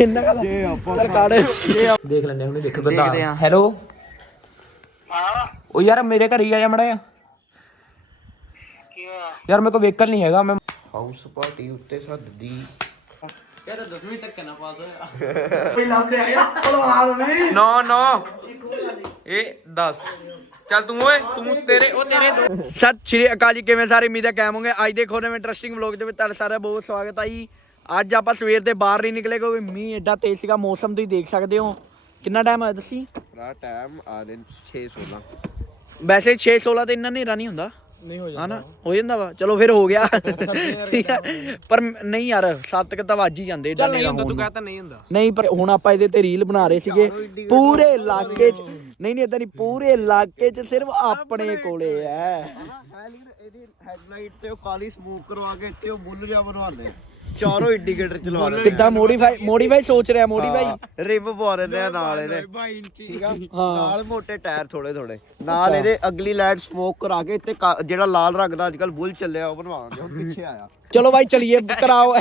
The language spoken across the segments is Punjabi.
ਇੰਨਾ ਕਾ ਚੱਲ ਕਾੜ ਦੇਖ ਲੈਣੇ ਹੁਣੇ ਦੇਖੋ ਆ। ਹੈਲੋ ਉਹ ਯਾਰ ਮੇਰੇ ਘਰ ਹੀ ਆ ਜਾ ਮੜਾ ਯਾਰ ਮੇਰੇ ਕੋਲ ਵਹੀਕਲ ਨਹੀਂ ਹੈਗਾ ਮੈਂ ਹਾਊਸ ਪਾਰਟੀ ਉੱਤੇ ਸੱਦਦੀ। ਨੋ ਨੋ ਇਹ 10 ਚੱਲ ਤੂੰ ਓਏ ਤੂੰ ਤੇਰੇ ਉਹ ਤੇਰੇ ਸਤਿ ਸ਼੍ਰੀ ਅਕਾਲ ਜੀ ਕਿਵੇਂ ਸਾਰੇ? ਉਮੀਦ ਹੈ ਕਾਇਮ ਹੋਗੇ। ਅੱਜ ਦੇ ਖੋਨੇ ਵਿੱਚ ਇੰਟਰਸਟਿੰਗ ਵਲੌਗ ਦੇ ਵਿੱਚ ਤੁਹਾਡਾ ਸਾਰਿਆਂ ਦਾ ਬਹੁਤ ਸਵਾਗਤ ਹੈ ਜੀ। ਅੱਜ ਆਪਾਂ ਸਵੇਰ ਦੇ ਬਾਹਰ ਨਹੀਂ ਨਿਕਲੇ ਕਿਉਂਕਿ ਮੀਂਹ ਐਡਾ ਤੇਜ਼ ਸੀਗਾ ਮੌਸਮ ਤੁਸੀਂ ਦੇਖ ਸਕਦੇ ਹੋ। ਕਿੰਨਾ ਟਾਈਮ ਹੋਇਆ ਦੱਸੀ? ਰਾ ਟਾਈਮ ਆ ਦੇ 6 16 ਵੈਸੇ 6 16 ਤੇ ਇੰਨਾ ਹਨੇਰਾ ਨਹੀਂ ਹੁੰਦਾ। ਨਹੀਂ ਹੋ ਜਾਂਦਾ ਹੋ ਜਾਂਦਾ ਵਾ। ਚਲੋ ਫਿਰ ਹੋ ਗਿਆ। ਠੀਕ ਹੈ ਪਰ ਨਹੀਂ ਯਾਰ ਸੱਤ ਕ ਤਾਂ ਵੱਜ ਹੀ ਜਾਂਦੇ ਏਡਾ ਹਨੇਰਾ ਹੋਣ ਨੂੰ। ਤਾਂ ਨਹੀਂ ਹੁੰਦਾ। ਨਹੀਂ ਪਰ ਹੁਣ ਆਪਾਂ ਇਹਦੇ ਤੇ ਰੀਲ ਬਣਾ ਰਹੇ ਸੀਗੇ। ਪੂਰੇ ਇਲਾਕੇ 'ਚ ਨਹੀਂ ਨਹੀਂ ਇਦਾਂ ਨਹੀਂ ਪੂਰੇ ਇਲਾਕੇ 'ਚ ਸਿਰਫ ਆਪਣੇ ਕੋਲੇ ਐ ਇਹਦੀ ਹੈਡਲਾਈਟ ਤੇ ਉਹ ਕਾਲੀ ਸਮੋਕ ਕਰਵਾ ਕੇ ਇੱਥੇ ਉਹ ਬੁੱਲ ਜਾ ਬਣਵਾਉਂਦੇ ਚਾਰੋਂ ਇੰਡੀਕੇਟਰ ਚਲਵਾ ਦੇ ਕਿੱਦਾਂ ਮੋਡੀਫਾਈ ਮੋਡੀਫਾਈ ਸੋਚ ਰਿਹਾ ਮੋਡੀਫਾਈ ਰਿਮ ਪਵਾ ਦਿੰਦੇ ਆ ਨਾਲ ਇਹਦੇ। ਠੀਕ ਆ? ਨਾਲ ਮੋਟੇ ਟਾਇਰ ਥੋੜੇ ਥੋੜੇ ਨਾਲ ਇਹਦੇ ਅਗਲੀ ਲਾਈਟ ਸਮੋਕ ਕਰਾ ਕੇ ਇੱਥੇ ਕਾ- ਜਿਹੜਾ ਲਾਲ ਰੰਗ ਦਾ ਅੱਜਕੱਲ ਬੁੱਲ ਚੱਲਿਆ ਉਹ ਬਣਵਾਉਂਦੇ ਹੁਣ ਪਿੱਛੇ ਆਇਆ। ਚਲੋ ਭਾਈ ਚਲਿਏ ਕਰਾਓ।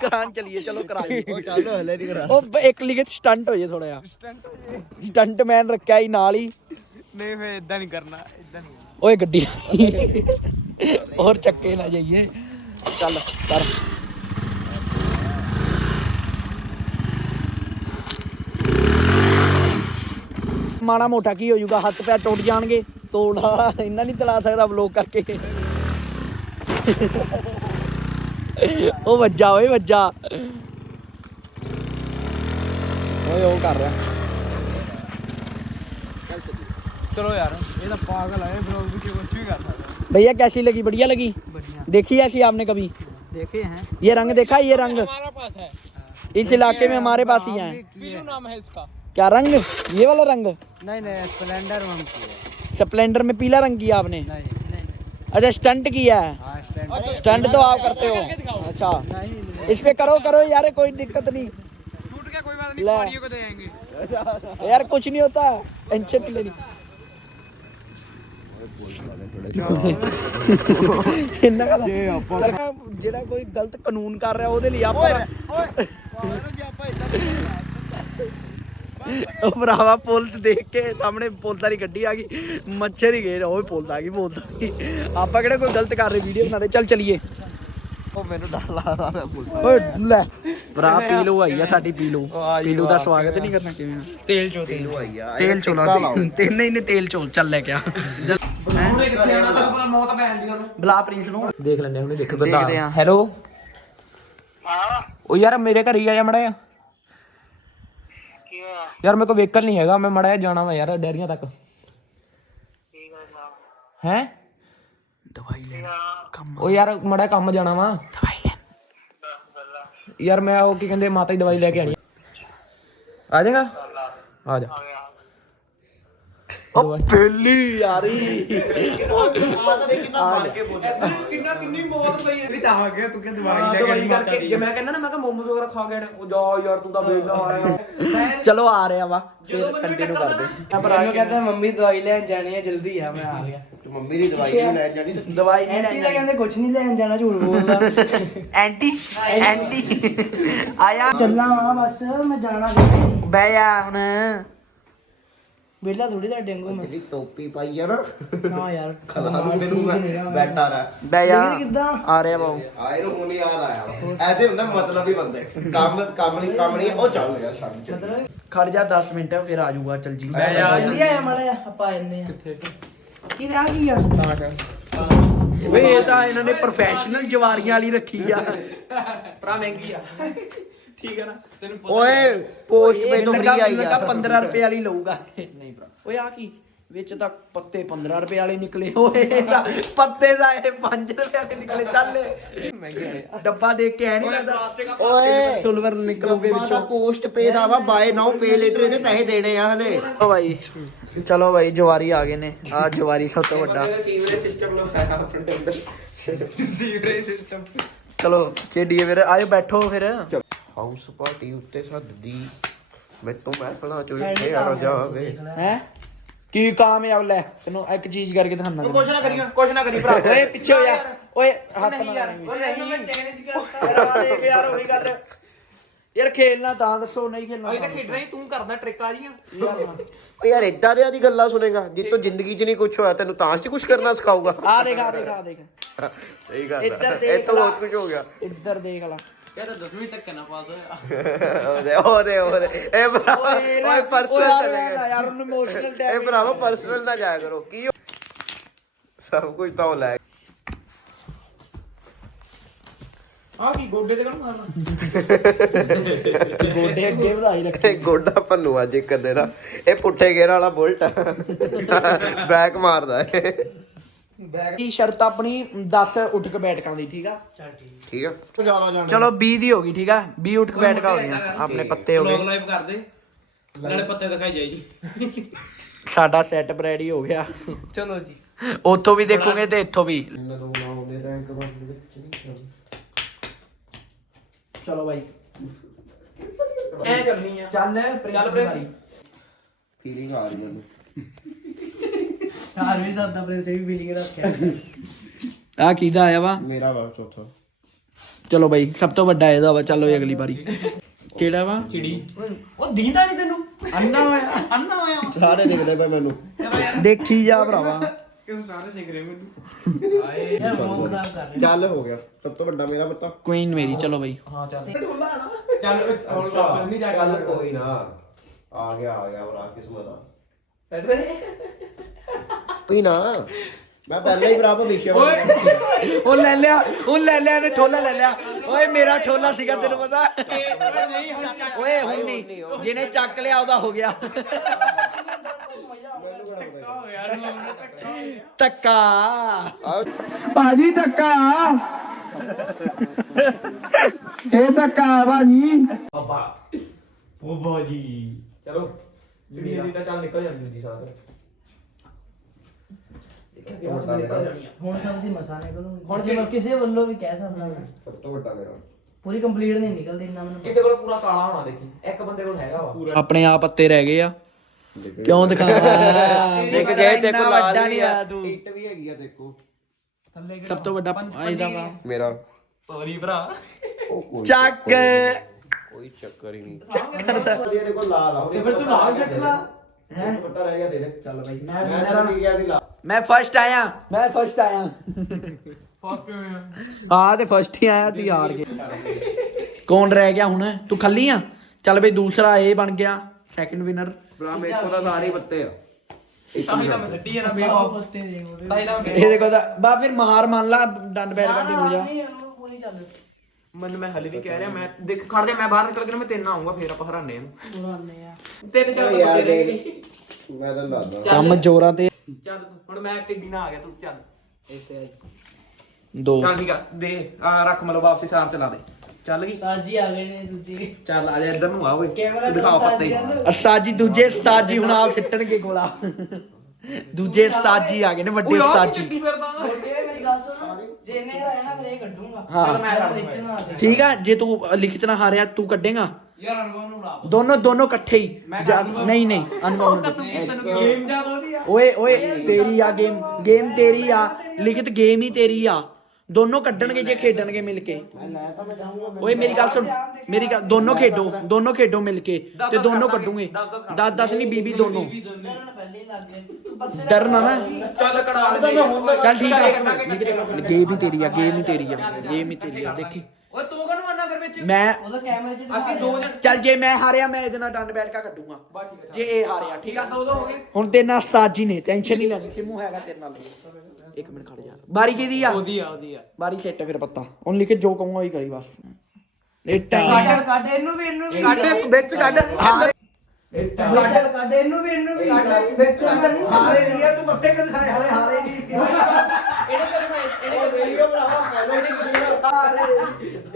ਕਰਾਨ ਚਲਿਏ ਚਲੋ ਕਰਾਈਏ। ਉਹ ਚੱਲ ਹਲੇ ਨਹੀਂ ਕਰਾ ਉਹ ਇੱਕ ਲਿਖੇ ਸਟੰਟ ਹੋ ਜੇ ਥੋੜਾ ਜਿਹਾ ਸਟੰਟ ਮੈਨ ਰੱਖਿਆ ਹੀ ਨਾਲ ਹੀ। ਨਹੀਂ ਫੇ ਇਦਾਂ ਨਹੀਂ ਕਰਨਾ ਇਦਾਂ ਨਹੀਂ ਓਏ ਗੱਡੀ ਹੋਰ ਚੱਕੇ ਨਾ ਜਾਈਏ। ਚੱਲ ਕਰ। ਮਾੜਾ ਮੋਟਾ ਕੀ ਹੋ ਜਾਊਗਾ ਹੱਥ ਪੈਰ ਟੁੱਟ ਜਾਣਗੇ ਤੋੜ ਵਾਲਾ ਇੰਨਾ ਨਹੀਂ ਚਲਾ ਸਕਦਾ ਬਲੌਕ ਕਰਕੇ ਉਹ ਵੱਜਾ ਓਏ ਵੱਜਾ ਓਏ ਉਹ ਕਰ ਰਿਹਾ ਚਲੋ ਯਾਰ ਇਹ ਤਾਂ ਪਾਗਲ ਹੈ ਬਲੌਗ ਵੀ ਕੁਝ ਵੀ ਕਰ ਸਕਦਾ भैया कैसी लगी बढ़िया लगी देखी ऐसी आपने कभी देखे हैं ये रंग देखा ये रंग हमारा पास है इस इलाके में हमारे पास ही है पीलू नाम है इसका क्या रंग ये वाला रंग नहीं नहीं स्प्लेंडर में हम किए स्प्लेंडर में पीला रंग किया आपने नहीं नहीं अच्छा स्टंट किया है हाँ स्टैंड स्टंट तो आप करते हो अच्छा नहीं इस पे करो करो यार कोई दिक्कत नहीं टूट गया कोई बात नहीं, ले। नहीं को दे देंगे यार कुछ नहीं होता टेंशन नहीं लेनी ਇੰਨਾ ਕਹਦਾ ਜਿਹੜਾ ਕੋਈ ਗਲਤ ਕਾਨੂੰਨ ਕਰ ਰਿਹਾ ਉਹਦੇ ਲਈ ਆਪਾਂ ਉਹ ਭਰਾਵਾ ਪੁਲ ਦੇਖ ਕੇ ਸਾਹਮਣੇ ਪੁਲਿਸ ਵਾਲੀ ਗੱਡੀ ਆ ਗਈ। ਮੱਛਰ ਹੀ ਗਏ ਓਏ ਪੁਲਿਸ ਆ ਗਈ ਪੁਲਿਸ ਆਪਾਂ ਕਿਹੜਾ ਕੋਈ ਗਲਤ ਕਰ ਰਹੇ ਵੀਡੀਓ ਬਣਾਦੇ ਚੱਲ ਚਲੀਏ। ਉਹ ਮੈਨੂੰ ਡਰ ਲਾ ਰਹਾ ਮੈਂ ਪੁਲਿਸ ਓਏ ਲੈ। ਭਰਾ ਪੀ ਲੋ ਆਈ ਆ ਸਾਡੀ ਪੀ ਲੋ ਪੀ ਲੋ ਦਾ ਸਵਾਗਤ ਨਹੀਂ ਕਰਨਾ ਕਿਵੇਂ ਤੇਲ ਚੋ ਤੇਲ। ਆਈ ਆ। ਤੇਲ ਚੋਲਾ ਤੇ ਨਹੀਂ ਨਹੀਂ ਤੇਲ ਚੋਲ ਚੱਲ ਲੈ ਕੇ ਬਲਾ ਪ੍ਰਿੰਸ ਨੂੰ। ਦੇਖ ਲੈਣੇ ਹੁਣੇ ਦੇਖੋ ਗੰਦਾ ਹੈਲੋ। ਉਹ ਯਾਰ ਮੇਰੇ ਘਰ ਹੀ ਆ ਜਾ ਮੜਾ ਯਾਰ ਮੇਰੇ ਕੋਲ ਵਹੀਕਲ ਨਹੀਂ ਹੈਗਾ ਮੈਂ ਮੜਾ ਜਾਣਾ ਵਾ ਯਾਰ ਡੈਰੀਆਂ ਤੱਕ। ਹੈ? ਦਵਾਈ ਲੈਣਾ। ਕੰਮ ਉਹ ਯਾਰ ਮੜਾ ਕੰਮ ਜਾਣਾ ਵਾ। ਦਵਾਈ ਲੈਣ। ਯਾਰ ਮੈਂ ਉਹ ਕੀ ਕਹਿੰਦੇ ਮਾਤਾ ਦੀ ਦਵਾਈ ਲੈ ਕੇ ਆਣੀ ਆ। ਜਾਏਗਾ? ਆ। ਜਾ। ਉਹ ਪਹਿਲੀ ਯਾਰੀ। ਕਿੰਨਾ ਕਿੰਨੀ ਮੌਤ ਪਈ ਵੀ ਤਾਂ ਆ ਗਿਆ ਤੂੰ ਕਿ ਦਵਾਈ ਲੈ ਕੇ ਕਰਕੇ ਜੇ ਮੈਂ ਕਹਿੰਦਾ ਨਾ ਮੈਂ ਕਿਹਾ ਮੋਮੋਸ ਵਗੈਰਾ ਖਾ ਗਿਆ ਉਹ ਜਾ ਯਾਰ ਤੂੰ ਤਾਂ ਵੇਲਾ ਆਇਆ ਚਲੋ ਆ ਰਿਹਾ ਵਾ ਫਿਰ ਕੰਟੀਨਿਊ ਕਰਦੇ। ਆ ਭਰਾ ਕਹਿੰਦਾ ਮੰਮੀ ਦਵਾਈ ਲੈਣ ਜਾਣੀ ਹੈ ਜਲਦੀ ਆ ਮੈਂ ਆ ਗਿਆ। ਤੇ ਮੰਮੀ ਦੀ ਦਵਾਈ ਨਹੀਂ ਲੈ ਜਾਣੀ? ਦਵਾਈ ਨਹੀਂ ਲੈਣੀ ਕਹਿੰਦੇ ਕੁਝ ਨਹੀਂ ਲੈਣ ਜਾਣਾ ਝੂਠ ਬੋਲਦਾ। ਐਂਟੀ ਐਂਟੀ ਆਇਆ। ਚੱਲਾਂ ਆ ਬਸ ਮੈਂ ਜਾਣਾ। ਬਹਿ ਜਾ ਹੁਣ। ਵੇਲਾ ਥੋੜੀ ਦਾ ਡੇਂਗੂ ਮੈਂ। ਜਿਹੜੀ ਟੋਪੀ ਪਾਈ ਆ ਨਾ। ਯਾਰ ਖਲਾ ਨੂੰ ਮੈਨੂੰ ਬੈਠਾ ਰਹਾ। ਬਹਿ ਜਾ ਕਿੱਦਾਂ? ਆ ਰਿਹਾ ਬਾਉ ਆਏ ਨੂੰ ਹੁਣ ਯਾਦ ਆਇਆ। ਐਸੇ ਹੁੰਦਾ ਮਤਲਬ ਹੀ ਬੰਦੇ। ਕੰਮ ਕੰਮ ਨਹੀਂ ਕੰਮ ਨਹੀਂ ਉਹ ਚੱਲ ਯਾਰ ਛੱਡ ਚੱਲ ਖੜ ਜਾ 10 ਮਿੰਟ ਫਿਰ ਆ ਜਾਊਗਾ ਚੱਲ ਜੀ। ਜਲਦੀ ਆਇਆ ਮਾੜਾ ਆਪਾਂ ਇੰਨੇ ਕਿੱਥੇ ਕੀ ਆ ਕੀ ਆ? ਵੇ ਇਹ ਤਾਂ ਇਹਨਾਂ ਨੇ ਪ੍ਰੋਫੈਸ਼ਨਲ ਜਵਾਰੀਆਂ ਵਾਲੀ ਰੱਖੀ ਆ। ਭਰਾ ਮਹਿੰਗੀ ਆ। ਠੀਕ ਹੈ ਨਾ? ਤੈਨੂੰ ਓਏ ਪੋਸਟ ਪੇ ਤੋਂ ਫ੍ਰੀ ਆਈ ਲੱਗਾ ਆ 15 ਰੁਪਏ ਵਾਲੀ ਲਊਗਾ। ਨਹੀਂ ਭਰਾ। ਓਏ ਆ ਕੀ? ਵਿੱਚ ਤਾਂ ਪੱਤੇ 15 ਰੁਪਏ ਵਾਲੇ ਨਿਕਲੇ। ਓਏ ਤਾਂ ਪੱਤੇ ਦਾ ਇਹ 5 ਰੁਪਏ ਵਾਲੇ ਨਿਕਲੇ। ਚੱਲ ਮਹਿੰਗੇ ਡੱਬਾ ਦੇਖ ਕੇ ਐ ਨਹੀਂ ਲੱਗਦਾ? ਓਏ ਸਿਲਵਰ ਨਿਕਲੋਗੇ ਵਿੱਚੋਂ। ਪੋਸਟ ਪੇ ਦਾ ਵਾ। ਬਾਏ ਨਾਓ ਪੇ ਲੇਟਰ ਇਹਦੇ ਪੈਸੇ ਦੇਣੇ ਆ ਹਲੇ। ਓ ਭਾਈ ਚਲੋ ਭਾਈ ਜਵਾਰੀ ਆ ਗਏ ਨੇ। ਆ ਜਵਾਰੀ ਸਭ ਤੋਂ ਵੱਡਾ। ਸੀਵਰੇਜ ਸਿਸਟਮ ਲਗਾਇਆ ਆਪਣੇ ਅੰਦਰ ਸੀਵਰੇਜ ਸਿਸਟਮ ਚਲੋ ਖੇਡੀਏ ਫਿਰ। ਆਇਓ ਬੈਠੋ ਫਿਰ। ਹਾਊਸ ਪਾਰਟੀ ਉੱਤੇ ਸੱਦਦੀ। ਮੈਂ ਤੋਂ ਮਹਿਫਲਾਂ ਚੋਂ ਇੱਥੇ ਆ ਜਾਵੇ ਹੈ? ਕੀ ਕਾਮਯਾਬ ਲੈ ਤੈਨੂੰ ਇੱਕ ਚੀਜ਼ ਕਰਕੇ ਦਿਖਾਉਣਾ ਕੁਛ ਨਾ ਕਰੀ ਕੁਛ ਨਾ ਕਰੀ ਭਰਾ। ਓਏ ਪਿੱਛੇ ਹੋ ਜਾ। ਓਏ ਹੱਥ ਨਾ ਲਾਈਂ ਓਏ ਇਹਨੂੰ ਮੈਂ ਚੈਲੰਜ ਕਰਤਾ ਯਾਰ ਯਾਰ ਉਹੀ ਗੱਲ। ਯਾਰ ਖੇਲਣਾ ਤਾਂ ਦੱਸੋ ਨਹੀਂ ਖੇਲਣਾ ਅਜੇ ਤਾਂ ਖੇਡਣਾ ਹੀ ਤੂੰ ਕਰਦਾ ਟ੍ਰਿਕਾਂ ਜੀਆਂ ਓ ਯਾਰ ਇਦਾਂ ਦੇ ਦੀ ਗੱਲਾਂ ਸੁਣੇਗਾ ਜਿੱਤੋਂ ਜ਼ਿੰਦਗੀ 'ਚ ਨਹੀਂ ਕੁਝ ਹੋਇਆ ਤੈਨੂੰ ਤਾਂ 'ਚ ਕੁਝ ਕਰਨਾ ਸਿਖਾਊਗਾ। ਆ ਦੇਖ ਆ ਦੇਖ ਆ ਦੇਖ। ਸਹੀ ਗੱਲ ਇੱਧਰ ਹੈ ਦੇਖ ਤਾਂ ਲਾ। ਬਹੁਤ ਕੁਝ ਹੋ ਗਿਆ। ਇੱਧਰ ਦੇਖ ਲਾ। ਯਾਰ 10ਵੀਂ ਤੱਕ ਨਾ ਪਾਸ ਹੋਇਆ। ਉਹਦੇ ਉਹਦੇ ਉਹਦੇ। ਇਹ ਭਰਾ ਓਏ ਪਰਸਨਲ ਚਲੇ ਗਏ ਯਾਰ ਉਹਨੂੰ ਇਮੋਸ਼ਨਲ ਇਹ ਭਰਾਵਾ ਪਰਸਨਲ ਨਾ ਜਾਇਆ ਕਰੋ। ਕੀ ਹੋ- ਸਭ ਕੁਝ ਤਾਂ ਉਹ ਲੈ ਆ ਕੀ ਗੋਡੇ ਤੇ ਕਰੂ ਮਾਰਨਾ? ਗੋਡੇ ਅੱਗੇ ਵਧਾਈ ਰੱਖ। ਇਹ ਗੋਡਾ ਭੰਨੂ ਅੱਜ ਇੱਕ ਅੱਧੇ ਦਾ। ਇਹ ਪੁੱਠੇ ਗੇਰ ਵਾਲਾ ਬੁਲਟ ਬੈਕ ਮਾਰਦਾ ਹੈ ਕੀ ਸ਼ਰਤ ਆਪਣੀ 10 ਉੱਠ ਕੇ ਬੈਠਕਾਂ ਦੀ ਠੀਕ ਆ? ਠੀਕ ਆ। ਚਲੋ 20 ਦੀ ਹੋ ਗਈ ਠੀਕ ਆ? 20 ਉੱਠ ਕੇ ਬੈਠਕਾਂ ਹੋ ਗਈਆਂ ਆਪਣੇ ਪੱਤੇ ਹੋ ਗਏ। ਲਾਈਵ ਕਰਦੇ। ਨਾਲੇ ਪੱਤੇ ਦਿਖਾਈ ਜਾਈ। ਜੀ ਸਾਡਾ ਸੈਟਅਪ ਰੈਡੀ ਹੋ ਗਿਆ। ਚਲੋ ਜੀ। ਉੱਥੋਂ ਵੀ ਦੇਖੋਗੇ ਤੇ ਇੱਥੋਂ ਵੀ। ਚਲੋ ਬਾਈ। ਐ ਚੱਲਣੀ ਆ। ਚੱਲ ਚੱਲ ਪ੍ਰਿੰਸ। ਫੀਲਿੰਗ ਆ ਰਹੀ ਹੈ ਚਾਰ ਵੀ ਸਾਦਾ ਪ੍ਰਿੰਸ ਵੀ ਫੀਲਿੰਗ ਰੱਖਿਆ। ਆ ਕਿਹਦਾ ਆਇਆ ਵਾ? ਮੇਰਾ ਵਾ ਚੌਥਾ। ਚਲੋ ਬਾਈ ਸਭ ਤੋਂ ਵੱਡਾ ਇਹਦਾ ਵਾ ਚਲੋ ਅਗਲੀ ਵਾਰੀ। ਕਿਹੜਾ ਵਾ? ਚਿੜੀ। ਉਹ ਦੀਂਦਾ ਨਹੀਂ ਤੈਨੂੰ। ਅੰਨਾ ਹੋਇਆ। ਅੰਨਾ ਹੋਇਆ। ਸਾਰੇ ਦੇਖਦੇ ਪਏ ਮੈਨੂੰ। ਦੇਖੀ ਜਾ ਭਰਾਵਾ। ਕਿਉਂ ਸਾਰੇ ਦੇਖ ਰਹੇ ਮੈਨੂੰ? ਆਏ ਚੱਲ ਹੋ ਗਿਆ। ਸਭ ਤੋਂ ਵੱਡਾ ਮੇਰਾ ਪਤਾ। ਕੁਈਨ ਮੇਰੀ ਚਲੋ ਬਾਈ। ਹਾਂ ਚੱਲ। ਚੱਲ ਹੁਣ ਨਹੀਂ ਜਾ ਚੱਲ ਕੋਈ ਨਾ। ਆ ਗਿਆ ਆ ਗਿਆ ਉਹ ਕਿਸਮਤ ਆ। ਕੋਈ ਨਾ। ਮੈਂ ਪਹਿਲਾਂ ਹੀ ਬਰਾਬਰ ਵਿਸ਼ੇ ਉਹ ਲੈ ਲਿਆ ਉਹ ਲੈ ਲਿਆ ਨੇ ਠੋਲਾ ਲੈ ਲਿਆ। ਓਏ ਮੇਰਾ ਠੋਲਾ ਸੀਗਾ ਤੈਨੂੰ ਪਤਾ। ਓਏ ਹੁਣ ਨਹੀਂ। ਜਿਹਨੇ ਚੱਕ ਲਿਆ ਉਹਦਾ ਹੋ ਗਿਆ। ਤੱਕਾ ਭਾਜੀ ਧੱਕਾ। ਇਹ ਧੱਕਾ ਭਾਜੀ ਬਾਬਾ ਬਾਬਾ ਜੀ। ਚਲੋ। ਚਿੜੀ ਦੀ ਤਾਂ ਚੱਲ ਨਿਕਲ ਜਾਂਦੀ ਹੁੰਦੀ ਸਾਥ ਹੁਣ ਸਭ ਦੀ ਮਸਾ ਨਿਕਲੂ ਹੁਣ ਜੇ ਕਿਸੇ ਵੱਲੋਂ ਵੀ ਕਹਿ ਸਕਦਾ ਮੈਂ। ਸਭ ਤੋਂ ਵੱਡਾ ਮੇਰਾ। ਪੂਰੀ ਕੰਪਲੀਟ ਨਹੀਂ ਨਿਕਲਦੀ ਇੰਨਾ ਮੈਨੂੰ ਕਿਸੇ ਕੋਲ ਪੂਰਾ ਕਾਲਾ ਹੋਣਾ ਦੇਖੀ ਇੱਕ ਬੰਦੇ ਕੋਲ ਹੈਗਾ ਵਾ। ਆਪਣੇ ਆਪ ਪੱਤੇ ਰਹਿ ਗਏ ਆ। ਕਿਉਂ ਦਿਖਾਵਾ ਇੱਕ ਗਏ ਤੇ ਕੋ ਲਾਲ ਨਹੀਂ ਆ ਤੂੰ। ਇੱਟ ਵੀ ਹੈਗੀ ਆ ਦੇਖੋ। ਸਭ ਤੋਂ ਵੱਡਾ ਇਹਦਾ ਵਾ। ਮੇਰਾ। ਸੌਰੀ ਭਰਾ। ਉਹ ਕੋਈ ਚੱਕ। ਕੋਈ ਚੱਕਰ ਹੀ ਨਹੀਂ। ਚੱਕਰ ਇਹਦੇ ਕੋਲ ਲਾਲ ਆ ਤੇ ਫਿਰ ਤੂੰ ਲਾਲ ਛੱਡ ਲਾ। ਹੈ? ਪਤਾ ਰਹਿ ਗਿਆ ਤੇਰੇ ਚੱਲ ਬਾਈ ਮੈਂ ਮੈਂ ਵੀ ਗਿਆ ਸੀ ਲਾਲ ਮੈਂ ਫਸਟ ਆਇਆ ਮੈਂ ਫਸਟ ਆਇਆ। ਫਸਟ ਹੋਇਆ ਆ ਤੇ ਫਸਟ ਹੀ ਆਇਆ ਤੂੰ ਹਾਰ ਗਿਆ। ਕੌਣ ਰਹਿ ਗਿਆ ਹੁਣ? ਤੂੰ ਖੱਲੀ ਆ? ਚੱਲ ਬਈ ਦੂਸਰਾ ਇਹ ਬਣ ਗਿਆ ਸੈਕਿੰਡ ਵਿਨਰ ਬਰਾ ਮੇਰੇ ਕੋਲ ਤਾਂ ਸਾਰੇ ਹੀ ਪੱਤੇ ਆ। ਤਾਂ ਹੀ ਤਾਂ ਮੈਂ ਸਿੱਟੀ ਜਾਣਾ ਬੇ ਪੱਤੇ ਦੇ ਉਹਦੇ ਤਾਂ ਹੀ ਤਾਂ ਮੈਂ ਇਹ ਦੇਖੋ ਤਾਂ ਬਾ ਫਿਰ ਮਹਾਰ ਮੰਨ ਲਾ ਡੰਡ ਬੈਠ ਕਰਦੀ ਹੋ ਜਾ। ਨਹੀਂ ਪੂਰੀ ਚੱਲ। ਮੈਨੂੰ ਮੈਂ ਹਲੇ ਵੀ ਕਹਿ ਰਿਹਾ ਮੈਂ ਦੇਖ ਖੜ ਜਾ ਮੈਂ ਬਾਹਰ ਨਿਕਲ ਕੇ ਨਾ ਮੈਂ ਤਿੰਨ ਆਉਂਗਾ ਫੇਰ ਆਪਾਂ ਹਰਾਨੇ ਇਹਨੂੰ। ਪੁਰਾਣੇ ਆ। ਤਿੰਨ ਚਾਰ ਤਾਂ ਯਾਰ ਮੈਂ ਤਾਂ ਦੱਸਦਾ। ਕੰਮ ਜੋਰਾਂ ਤੇ। ਚੱਲ ਹੁਣ ਮੈਂ ਟਿੱਡੀ ਨਾ ਆ ਗਿਆ ਤੂੰ ਚੱਲ। ਦੋ। ਚੱਲ ਠੀਕ ਆ ਦੇ ਆ ਰੱਖ ਮਤਲਬ ਵਾਪਸੀ ਸਾਰ ਚਲਾ ਦੇ। ਚੱਲ ਗਈ। ਸਾਜੀ ਆ ਗਏ ਨੇ ਦੂਜੀ। ਚੱਲ ਆ ਜਾ ਇੱਧਰ ਨੂੰ ਆ ਓਏ। ਕੈਮਰਾ ਦਿਖਾਓ ਪੱਤੇ। ਅਸਾਜੀ ਦੂਜੇ ਸਾਜੀ ਹੁਣ ਆਪ ਸਿੱਟਣਗੇ ਗੋਲਾ। ਦੂਜੇ ਸਾਜੀ ਆ ਗਏ ਨੇ ਵੱਡੇ ਸਾਜੀ। ਜੇ ਇਹਨੇ ਹਰਾਇਆ ਨਾ ਫਿਰ ਇਹ ਕੱਢੂੰਗਾ। ਹਾਂ। ਚਲ ਮੈਂ ਵਿੱਚ ਨਾ ਆ ਗਿਆ ਠੀਕ ਆ ਜੇ ਤੂੰ ਲਿਖਤ ਨਾ ਹਾਰਿਆ ਤੂੰ ਕੱਢੇਗਾ? ਯਾਰ ਅਨੁਭਵ ਨੂੰ ਬਣਾ ਦੋਨੋਂ ਦੋਨੋਂ ਇਕੱਠੇ ਹੀ। ਜਾ- ਨਹੀਂ ਨਹੀਂ ਅਨੁਭਵ ਨੂੰ ਦੇ। ਗੇਮ ਜ਼ਿਆਦਾ ਉਹਦੀ ਆ ਓਏ ਓਏ ਤੇਰੀ ਆ ਗੇਮ। ਗੇਮ ਤੇਰੀ ਆ। ਲਿਖਤ ਗੇਮ ਹੀ ਤੇਰੀ ਆ। ਦੋਨੋਂ ਕੱਢਣਗੇ ਜੇ ਖੇਡਣਗੇ ਮਿਲ ਕੇ। ਓਏ ਮੇਰੀ ਗੱਲ ਸੁਣ ਮੇਰੀ ਗੱਲ ਦੋਨੋਂ ਖੇਡੋ ਦੋਨੋਂ ਖੇਡੋ ਮਿਲ ਕੇ ਤੇ ਦੋਨੋਂ ਕੱਢੂਗੇ 10 10 ਨਹੀਂ ਬੀਬੀ ਦੋਨੋਂ। ਡਰਨ ਨਾ ਚੱਲ ਕੜਾ ਮੈਂ ਚੱਲ ਠੀਕ ਆ। ਗੇਮ ਹੀ ਤੇਰੀ ਆ ਗੇਮ ਹੀ ਤੇਰੀ ਆ ਗੇਮ ਹੀ ਤੇਰੀ ਆ ਦੇਖੀ। ਓਏ ਤੂੰ ਕਦੋਂ ਆਣਾ ਫਿਰ ਵਿੱਚ? ਮੈਂ ਉਹਦਾ ਕੈਮਰੇ 'ਚ ਅਸੀਂ ਦੋ ਜਣ ਚੱਲ ਜੇ ਮੈਂ ਹਾਰਿਆ ਮੈਂ ਇਹਦੇ ਨਾਲ ਡੰਡ ਬੈਠ ਕੇ ਕੱਢੂਗਾ ਜੇ ਇਹ ਹਾਰਿਆ ਠੀਕ ਆ? ਦੋ ਦੋ ਹੋ ਗਏ। ਹੁਣ ਤੇਰੇ ਨਾਲ ਸਾਜੀ ਨੇ ਟੈਨਸ਼ਨ ਨਹੀਂ ਲੈਣੀ ਸਿਮੂ ਹੈਗਾ ਤੇਰੇ ਨਾਲ। ਇੱਕ ਮਿੰਟ ਖੜ ਜਾ। ਬਾਰੀ ਕਿਹਦੀ ਆ? ਉਹਦੀ ਆ ਉਹਦੀ ਆ। ਬਾਰੀ ਸੈੱਟ ਫਿਰ ਪੱਤਾ। ਹੁਣ ਲਿਖੇ ਜੋ ਕਹੂੰਗਾ ਉਹੀ ਕਰੀ ਬਸ। ਇਹ ਟਾਈਮ ਕੱਢ ਕੱਢ ਇਹਨੂੰ ਵੀ ਇਹਨੂੰ ਵੀ। ਕੱਢ ਵਿੱਚ ਕੱਢ। ਹਾਂ ਕੱਢ ਕੱਢ ਇਹਨੂੰ ਵੀ ਇਹਨੂੰ ਵੀ। ਵਿੱਚ ਹਾਰੇ ਨਹੀਂ ਤੂੰ ਪੱਤੇ ਕਦ ਖਾਏ ਹਾਰੇ ਹਾਰੇ ਨਹੀਂ। ਇਹਨੇ ਕਰ ਮੈਂ ਇਹਨੇ ਭਰਾਵਾ ਪਹਿਲਾਂ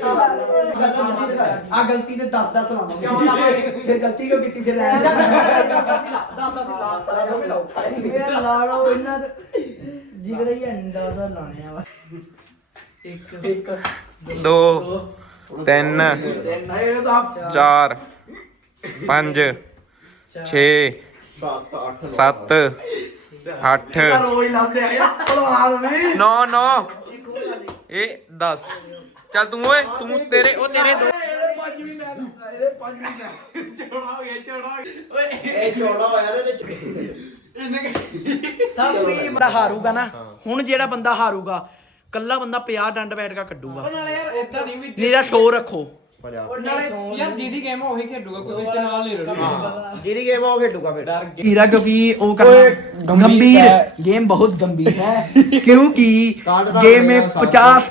ਆ ਗਲਤੀ ਤੇ 10 10 ਲਾਵਾਂਗੇ। ਕਿਉਂ ਲਾਵਾਂਗੇ? ਫਿਰ ਗਲਤੀ ਕਿਉਂ ਕੀਤੀ? ਫਿਰ ਰਹਿਣ ਇਹ ਲਾੜੋ ਇਹਨਾਂ ਦੇ ਜਿਗਰ ਹੀ ਅੰਡਾ ਦਾ ਲਾਣੇ ਆ ਵਾ ਦੋ ਤਿੰਨ ਚਾਰ ਪੰਜ ਛੇ 7 8 ਸੱਤ 8 ਰੋਜ਼ ਲਾਉਂਦੇ ਆ ਯਾਰ ਭਲਵਾਨ ਵੀ। 9 9 ਇਹ 10 ਚੱਲ ਤੂੰ ਓਏ ਤੂੰ ਤੇਰੇ ਉਹ ਤੇਰੇ ਦੋ। ਹਾਰੂਗਾ ਨਾ ਹੁਣ ਜਿਹੜਾ ਬੰਦਾ ਹਾਰੂਗਾ ਕੱਲਾ ਬੰਦਾ 50 ਡੰਡ ਬੈਠ ਕੇ ਕੱਢੂਗਾ ਨਾਲੇ ਸ਼ੋਰ ਰੱਖੋ। ਉਹ ਯਾਰ ਦੀਦੀ ਗੇਮ ਉਹੀ ਖੇਡੂਗਾ ਕੋਈ ਵਿੱਚ ਨਾਲ ਨਹੀਂ ਰੜੂਗਾ। ਦੀਦੀ ਗੇਮ ਉਹ ਖੇਡੂਗਾ ਫਿਰ। ਡਰ ਕਿਉਂਕਿ ਉਹ ਕਰਨਾ ਗੰਭੀਰ ਗੇਮ ਬਹੁਤ ਗੰਭੀਰ ਹੈ। ਕਿਉਂਕਿ ਗੇਮ ਮੇ 50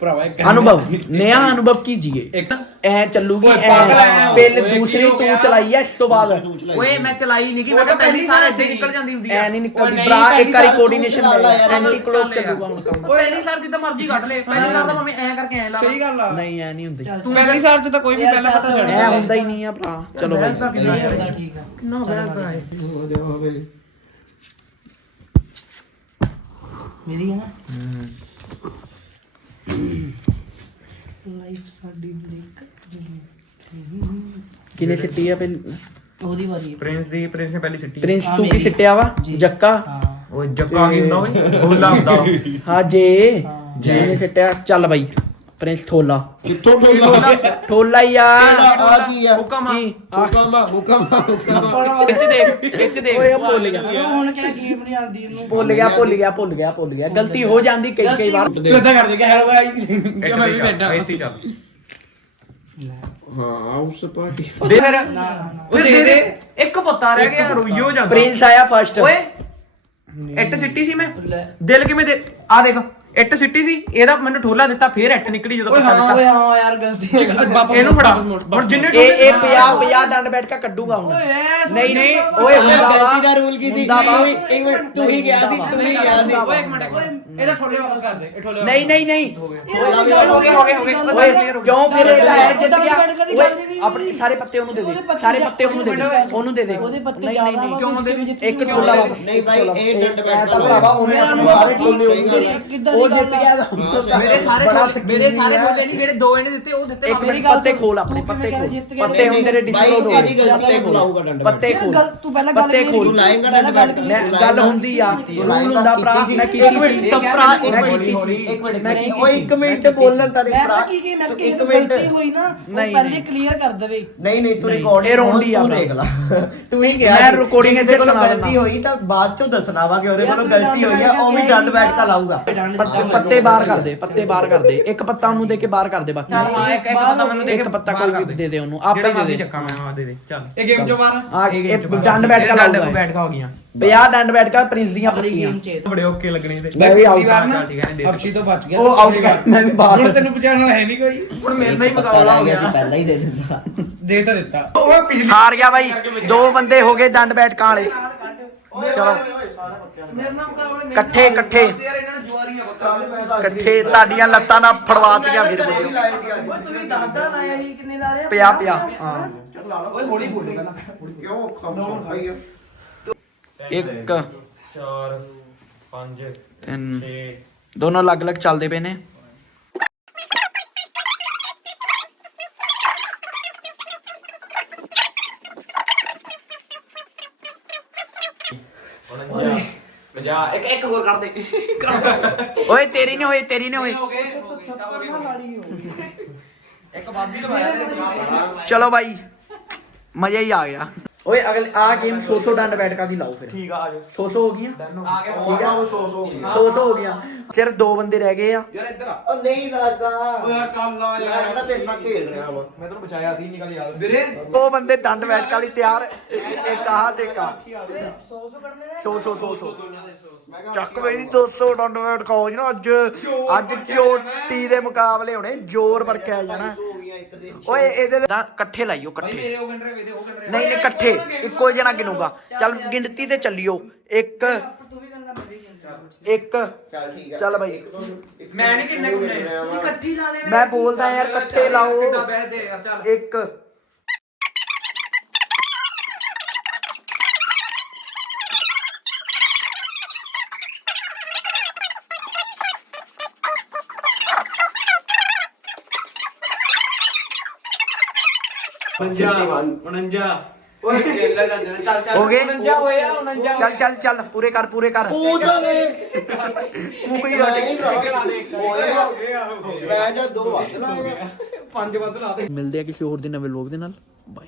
ਭਰਾਵਾ ਅਨੁਭਵ ਨਿਆ ਅਨੁਭਵ ਕੀਜੀਏ। ਐ ਚੱਲੂਗੀ ਓਏ ਪਿੱਲ ਕੀ ਦੂਸਰੀ ਤੂੰ ਚਲਾਈ ਐ ਇਸ ਤੋਂ ਬਾਅਦ। ਓਏ ਮੈਂ ਚਲਾਈ ਨਹੀਂ ਕਿ ਮੈਂ ਤਾਂ ਪਹਿਲੀ ਸਾਰ ਐਸੇ ਨਿਕਲ ਜਾਂਦੀ ਹੁੰਦੀ ਐ ਨਹੀਂ ਨਿਕਲਦੀ ਭਰਾ ਇੱਕ ਵਾਰੀ ਕੋਆਰਡੀਨੇਸ਼ਨ ਐਂਟੀ ਕਲੋਕ ਚੱਲੂਗਾ ਹੁਣ ਕੰਮ। ਪਹਿਲੀ ਸਾਰ ਜਿੱਦਾਂ ਮਰਜ਼ੀ ਕੱਢ ਲੈ ਪਹਿਲੀ ਸਾਰ ਤਾਂ ਮੰਮੀ ਐ ਕਰਕੇ ਐ ਲਾ ਸਹੀ ਗੱਲ ਆ। ਨਹੀਂ ਐ ਨਹੀਂ ਹੁੰਦੀ। ਤੂੰ ਪਹਿਲੀ ਸਾਲ ਤਾਂ ਕੋਈ ਵੀ ਪਹਿਲਾਂ ਪਤਾ ਛੱਡ ਐ ਹੁੰਦਾ ਹੀ ਨਹੀਂ ਆ ਭਰਾ। ਚਲੋ ਬਾਈ ਠੀਕ ਆ। ਕਿੰਨਾ ਬੈਸ ਦਾ ਮੇਰੀ ਹੈ ਨਾ? ਲਾਈਫ ਸਾਡੀ ਬ੍ਰੇਕ ਕਿਨੇ ਸਿੱਟੀ ਆ ਪਹਿਲ? ਉਹਦੀ ਵਾਰੀ ਹੈ। ਪ੍ਰਿੰਸ ਦੀ ਪ੍ਰਿੰਸ ਨੇ ਪਹਿਲੀ ਸਿੱਟੀ ਪ੍ਰਿੰਸ ਤੂੰ ਕੀ ਸਿੱਟਿਆ ਵਾ? ਜੱਕਾ? ਓਏ ਜੱਕਾ ਕੀ ਹੁੰਦਾ ਓਏ ਬੋਲਾ ਹੁੰਦਾ ਹਾਂ ਜੇ। ਜੇ ਨੇ ਸਿੱਟਿਆ ਚੱਲ ਬਾਈ। ਪ੍ਰਿੰਸ ਥੋਲਾ ਕਿੱਥੋਂ ਠੋਲਾ ਥੋਲਾ ਹੀ ਆ। ਆ ਕੀ ਆ? ਹੁਕਮ ਆ ਆ ਹੁਕਮਾ ਹੁਕਮਾ ਵਿੱਚ ਦੇਖ ਵਿੱਚ ਦੇਖ ਓਏ ਭੁੱਲ ਗਿਆ। ਹੁਣ ਕਿਆ ਗੇਮ ਨਹੀਂ ਆਉਂਦੀ ਇਹਨੂੰ? ਭੁੱਲ ਗਿਆ ਭੁੱਲ ਗਿਆ ਭੁੱਲ ਗਿਆ ਭੁੱਲ ਗਿਆ। ਗਲਤੀ ਹੋ ਜਾਂਦੀ ਕਈ ਕਈ ਵਾਰ। ਤੂੰ ਇਦਾਂ ਕਰ ਦੇ ਕਿ ਹੈਲੋ ਗਾਈਸ ਕਿ ਮੈਂ ਵੀ ਬੈਠਾ ਇੱਥੇ ਚੱਲ। ਹਾਂ ਉਸ ਪਾਰਟੀ ਦੇ ਫਿਰ। ਉਹ ਦੇ ਦੇ ਇੱਕ ਪੱਤਾ ਰਹਿ ਗਿਆ ਰੋਈ ਹੋ ਜਾਂਦਾ। ਪ੍ਰਿੰਸ ਆਇਆ ਫਰਸਟ ਓਏ ਇੱਟ ਸਿੱਟੀ ਸੀ ਮੈਂ। ਦਿਲ ਕਿਵੇਂ ਦੇ ਆ ਦੇਖ। ਇੱਟ ਸਿੱਟੀ ਸੀ ਇਹਦਾ ਮੈਨੂੰ ਠੋਲਾ ਦਿੱਤਾ ਫੇਰ ਇੱਟ ਨਿਕਲੀ ਜਦੋਂ ਪਤਾ ਓਏ ਦਿੱਤਾ ਹਾਂ ਯਾਰ ਗਲਤੀ ਹੋ ਗਈ। ਇਹਨੂੰ ਫੜਾ। ਹੁਣ ਜਿੰਨੇ ਇਹ ਇਹ 50 50 ਡੰਡ ਬੈਠ ਕੇ ਕੱਢੂਗਾ ਹੁਣ। ਨਹੀਂ ਨਹੀਂ ਓਏ ਗਲਤੀ ਦਾ ਰੂਲ ਕੀ ਸੀ? ਵਾ। ਤੂੰ ਹੀ- ਇੱਕ ਮਿੰਟ ਤੂੰ ਹੀ ਗਿਆ ਸੀ ਤੂੰ ਹੀ ਗਿਆ ਸੀ। ਓਏ ਇੱਕ ਮਿੰਟ ਇੱਕ ਮਿੰਟ। ਇਹਦਾ ਠੋਲੇ ਵਾਪਸ ਕਰ ਦੇ ਇਹ ਠੋਲੇ ਨਹੀਂ ਨਹੀਂ ਨਹੀਂ ਹੋ ਗਏ ਹੋ ਗਏ ਹੋ ਗਏ ਹੋ ਗਏ ਓਏ ਕਿਉਂ ਫਿਰ ਇਹ ਤਾਂ ਹੈ ਜਿੱਤ ਗਿਆ ਗੱਲ ਓਏ ਆਪਣੇ ਸਾਰੇ ਪੱਤੇ ਉਹਨੂੰ ਦੇ ਦੇ ਸਾਰੇ ਪੱਤੇ ਉਹਨੂੰ ਦੇ ਦੇ ਉਹਨੂੰ ਦੇ ਦੇ ਉਹਦੇ ਪੱਤੇ ਨਹੀਂ, ਨਹੀਂ, ਜ਼ਿਆਦਾ ਨਹੀਂ, ਵਾ, ਕਿਉਂ ਦੇ ਵਿੱਚ ਇੱਕ ਦੇ? ਵਾਪਸ ਨਹੀਂ ਭਾਈ, ਇਹ ਡੰਡ ਬੈਠ ਤਾਂ ਕਰੋ। ਭਰਾਵਾ ਉਹਨੇ ਆਪਣੇ ਸਾਰੇ ਦੀ ਉਹ ਗੱਲ ਜਿੱਤ? ਗਿਆ ਤਾਂ ਮੇਰੇ ਸਾਰੇ ਠੋਲੇ- ਮੇਰੇ ਸਾਰੇ ਠੋਲੇ ਨਹੀਂ ਜਿਹੜੇ ਦੋ ਇਹਨੇ ਦਿੱਤੇ ਉਹ ਦਿੱਤੇ ਇੱਕ। ਮੇਰੀ ਪੱਤੇ ਖੋਲ ਆਪਣੇ ਤੂੰ ਪੱਤੇ ਖੋਲ? ਪੱਤੇ ਹੁਣ ਤੇਰੇ ਭਾਈ, ਡਿਸਕਲੋਡ ਹੋ ਗਲਤੀ ਪੱਤੇ ਖੋਲ ਡੰਡ ਪੱਤੇ ਖੋਲ ਗੱਲ ਤੂੰ ਪਹਿਲਾਂ ਗੱਲ ਤੂੰ ਲਾਏਂਗਾ ਡੰਡ ਗੱਲ ਬੈਠ ਤੂੰ ਗੱਲ। ਹੁੰਦੀ ਆ ਤੂੰ ਰੂਲ ਹੁੰਦਾ ਭਰਾ। ਮੈਂ ਇੱਕ ਮਿੰਟ ਕੀਤੀ ਸਭ ਸੀ। ਭਰਾ ਇੱਕ ਮਿੰਟ। ਇੱਕ ਮੈਂ। ਇੱਕ ਬੋਲਣ ਤਾਂ ਮੈਂ ਭਰਾ। ਕੀ ਕੀ ਮੈਂ ਕਿ ਇੱਕ ਮਿੰਟ। ਗਲਤੀ ਹੋਈ ਨਾ ਉਹ ਪਹਿਲੇ। ਕਲੀਅਰ ਕਰ ਦੇਵੇ। ਨਹੀਂ ਨਹੀਂ ਤੂੰ ਰਿਕਾਰਡ ਇਹ ਰੋਂਡੀ ਆ ਤੂੰ ਭਰਾ। ਦੇਖ ਲੈ। ਤੂੰ ਹੀ ਗਿਆ ਮੈਂ ਜੇ ਇੱਥੇ ਸੁਣਾ ਗਲਤੀ। ਹੋਈ ਤਾਂ ਬਾਅਦ ਚੋਂ ਦੱਸਣਾ ਵਾ ਕਿ ਉਹਦੇ ਕੋਲੋਂ ਗਲਤੀ ਹੋਈ ਆ ਉਹ ਵੀ ਡੰਡ ਬੈਠ ਕੇ ਕੇ ਲਾਊਗਾ ਪੱਤੇ ਬਾਹਰ ਕਰ ਦੇ ਪੱਤੇ ਬਾਹਰ ਕਰ ਦੇ। ਇੱਕ ਪੱਤਾ ਉਹਨੂੰ ਦੇ ਕੇ ਬਾਹਰ ਕਰ ਦੇ ਬਾਕੀ। ਹਾਂ ਇੱਕ ਇੱਕ ਪੱਤਾ ਮੈਨੂੰ ਦੇ ਇੱਕ ਪੱਤਾ ਕੋਈ ਵੀ ਦੇ। ਦੇ ਉਹਨੂੰ ਆਪੇ ਹੀ ਦੇ ਦੇ। ਚੱਕਾ ਮੈਂ ਆ ਦੇ ਦੇ। ਚੱਲ। ਇਹ ਗੇਮ ਚੋਂ ਬਾਹਰ ਆ? ਇਹ ਡੰਡ ਬੈਠ ਕੇ ਲਾਊਗਾ ਬੈਠ ਕੇ ਹੋ ਗਈਆਂ। 50 ਡੰਡ ਬੈਠ ਕੇ ਪ੍ਰਿੰਸ ਦੀਆਂ ਪੱਤੀਆਂ ਬੜੇ ਓਕੇ ਲੱਗਣੇ ਤੇ ਮੈਂ ਵੀ ਆਊਟ ਚੱਲ ਠੀਕ ਹੈ ਨੇ ਅਕਸ਼ੀ ਤੋਂ ਬਚ ਗਿਆ। ਉਹ ਆਊਟ ਕਰ ਮੈਂ ਵੀ ਬਾਹਰ ਹੁਣ ਤੈਨੂੰ ਬਚਾਉਣ ਵਾਲਾ ਹੈ ਨਹੀਂ ਕੋਈ। ਹੁਣ ਮੇਰੇ ਨਾਲ ਹੀ ਪਤਾ ਮੁਕਾਬਲਾ ਹੋ ਗਿਆ ਸੀ ਪਹਿਲਾਂ ਹੀ ਦੇ ਦਿੰਦਾ। ਦੇ ਤਾਂ ਦਿੱਤਾ। ਹਾਰ ਗਿਆ ਬਾਈ। ਦੋ ਬੰਦੇ ਹੋ ਗਏ ਡੰਡ ਬੈਠਕਾਂ ਵਾਲੇ ਚਲੋ। ਇਕੱਠੇ ਇਕੱਠੇ। ਨੂੰ ਇਕੱਠੇ ਤੁਹਾਡੀਆਂ ਲੱਤਾਂ ਨਾਲ ਫੜਵਾਤੀਆਂ ਫਿਰ ਓਏ ਤੂੰ ਵੀ ਦੱਸਦਾ ਲਾਇਆ ਸੀ ਕਿੰਨੇ ਲਾ ਰਿਹਾ ਪਿਆ ਪਿਆ ਹਾਂ। ਓਏ ਹੌਲੀ ਬੋਲ ਪਹਿਲਾਂ। ਕਿਉਂ ਖਾਉਂ ਖਾਈ ਆ 1 4 5 3 6 ਦੋਨੋਂ ਅਲੱਗ-ਅਲੱਗ ਚੱਲਦੇ ਪਏ ਨੇ ਪੰਜਾ ਇੱਕ ਇੱਕ ਹੋਰ ਕਰ ਦੇ ਓਏ ਤੇਰੀ ਨਹੀਂ ਹੋਏ ਤੇਰੀ ਨਹੀਂ ਹੋਏ ਹੋ ਗਏ ਥੱਪੜ ਨਾ ਹਾੜੀ ਹੋ ਇੱਕ ਬਾਦੀ ਲਵਾਇਆ ਚਲੋ ਬਾਈ ਮਜ਼ਾ ਹੀ ਆ ਗਿਆ ਓਏ ਅਗਲੇ ਆ ਗੇਮ 100 ਡੰਡ ਬੈਠਕਾਂ ਦੀ ਲਾਓ ਫਿਰ। ਠੀਕ ਆ ਆ ਜਾ 100 ਹੋ ਗਈਆਂ? ਆ ਗਿਆ ਠੀਕ ਆ ਉਹ ਸੋ ਸੋ 100 ਹੋ ਗਈਆਂ। ਸਿਰਫ ਦੋ ਬੰਦੇ ਰਹਿ ਗਏ ਆ। ਯਾਰ ਇੱਧਰ ਆ। ਉਹ ਨਹੀਂ ਲੱਗਦਾ ਓ ਯਾਰ ਕੰਮ ਲਾ ਮੈਂ ਯਾਰ ਕਿਹੜਾ ਤੇਰੇ ਨਾਲ ਖੇਡ ਰਿਹਾ ਵਾ। ਮੈਂ ਤੈਨੂੰ ਬਚਾਇਆ ਸੀ ਨਿਕਲ ਯਾਰ ਵੀਰੇ। ਦੋ ਬੰਦੇ ਡੰਡ ਬੈਠਕਾਂ ਲਈ ਤਿਆਰ। ਇੱਕ ਆਹ ਤੇ ਇੱਕ ਆਹ 100 100 ਕੱਢਨੇ ਨੇ 100 100 100 ਚੱਕ ਬਈ 200 ਡੰਡ ਬੈਠਕਾਂ ਹੋ ਜਾਣਾ ਅੱਜ। ਅੱਜ ਚੋਟੀ ਦੇ ਮੁਕਾਬਲੇ ਹੋਣੇ ਜ਼ੋਰ ਵਰਕਿਆ ਜਾਣਾ। ਹੋ ਗਿਆ ਦੇ ਓਏ ਇਹਦੇ ਤੇ- ਇਕੱਠੇ ਲਾਈਓ ਇਕੱਠੇ। ਮੇਰੇ ਉਹ ਗੰਡਰੇ ਵੇਦੇ ਉਹ ਗੰਡਰੇ ਨਹੀਂ ਨਹੀਂ ਇਕੱਠੇ ਇੱਕੋ ਜਣਾ ਗਿਣੂਗਾ। ਚੱਲ ਗਿਣਤੀ ਤੇ ਚੱਲਿਓ। ਇੱਕ ਤੂੰ ਵੀ ਕਰਨਾ ਮੈਂ ਵੀ ਕਰਨਾ ਇੱਕ ਚੱਲ ਠੀਕ ਹੈ ਚੱਲ ਬਾਈ। ਇੱਕ ਦੋ- ਇੱਕ ਮੈਂ ਨੀ ਕਿੰਨੇ ਦੋ ਗੁੰਨੇ। ਮੈਂ। ਇਕੱਠੀ ਲਾਣੇ ਮੈਂ ਬੋਲਦਾ ਯਾਰ ਇਕੱਠੇ ਲਾਓ। ਕਿੱਦਾਂ ਬਹਿ ਦੇ ਯਾਰ ਚੱਲ। ਇੱਕ 49 ਓਏ ਖੇਲ ਲੈ ਜਾਂਦੇ ਨੇ ਚੱਲ ਚੱਲ। ਹੋ ਗਏ? 49 ਹੋਇਆ 49 ਚੱਲ ਚੱਲ ਚੱਲ ਪੂਰੇ ਕਰ ਪੂਰੇ ਕਰ। ਉਹ ਤਾਂ ਨੇ ਤੂੰ ਕੋਈ ਨਹੀਂ ਭਰਾ ਹੋਇਆ ਹੋ ਗਿਆ ਹੋ ਗਿਆ ਮੈਂ ਜਾਂ ਦੋ ਵੱਧ ਲਾਏ ਆ। ਪੰਜ ਵੱਧ ਲਾ ਦੇ। ਮਿਲਦੇ ਆ ਕਿਸੇ ਹੋਰ ਦੇ ਨਵੇਂ ਲੋਕ ਦੇ ਨਾਲ। ਬਾਏ